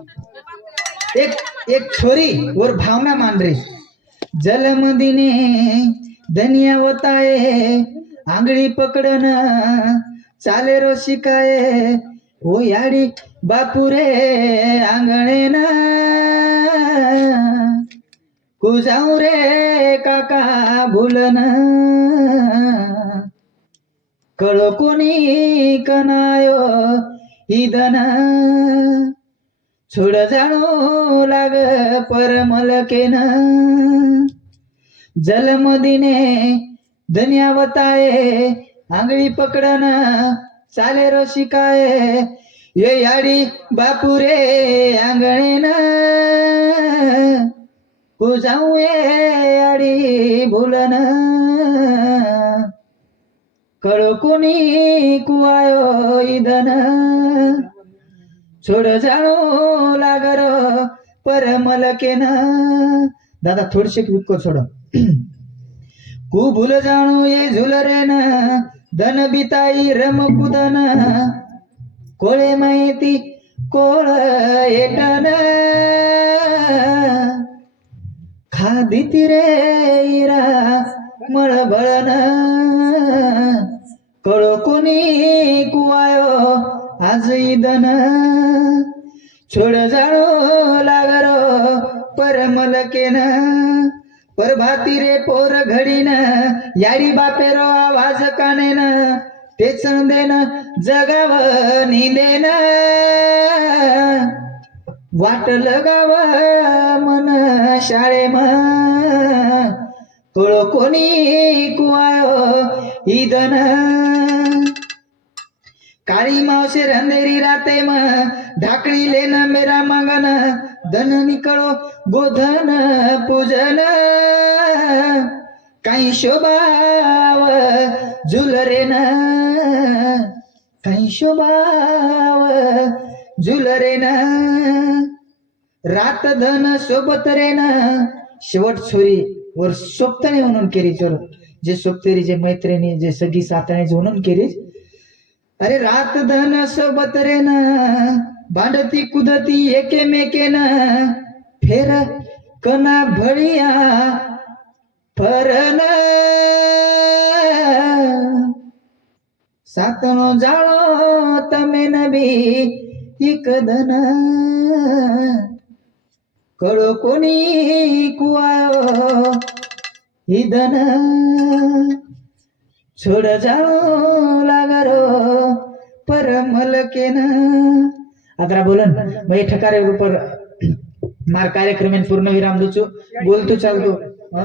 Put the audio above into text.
एक एक छोरी और भावना मान रही जल मदीने धनिया वताए आंगળી पकडन चाले रो शिकाये ओ याडी बापू रे आंगणे ना कुजाऊ रे काका भूलन कळो कोणी कनायो ईदन छोड जाणो लाग परमलकेन जलमदीने धनिया वताये आंगળી पकडन चाले रो शिकाये ये याडी बापू रे आंगणेन कुजाऊ ये याडी भूलन कळो कोणी कुवायो ईदन छोड जाणो लागर परमलकेन दादा थोडीशी विको छोड कु भूल जाणो ये झुलरेन धन बिताई रम कुदन कोळे माहिती कोळ एटन खादिती रे इरा मळबळन कळो कोणी कुवायो आज ईदन छोड जाणो लागरो परमलकेन परभाती रे पोर घडीन याडी बापेरो आवाज कानेन टेचन देन जगाव निंदेन वाट लगाव मन शाळेम कळो कोणी कुवायो ईदन काळी मावशे अंधेरी राते म ढाकणी लेन मेरा मागन धन निकळो गोधन पूजन काही शोभाव झुलरेन काही शोभाव झुलरेन रात धन सोबत रेन शेवट छोरी वर सोबतने म्हणून केली चोर जे सोबतेरी जे मैत्रिणी जे सगळी साताने म्हणून केली अरे रात धन सोबत रेन भांडती कुदती एकेमेकेन फेर कना भळिया फरन सातनो जाळो तमे नबी इकदन कळो कोणी कुवायो ईदन छोड़ जाओ लागरो परमलकेन अदरा बोलन मैं ठकारे ऊपर मार कार्यक्रम पूर्ण विराम दूचो बोलतो चालतो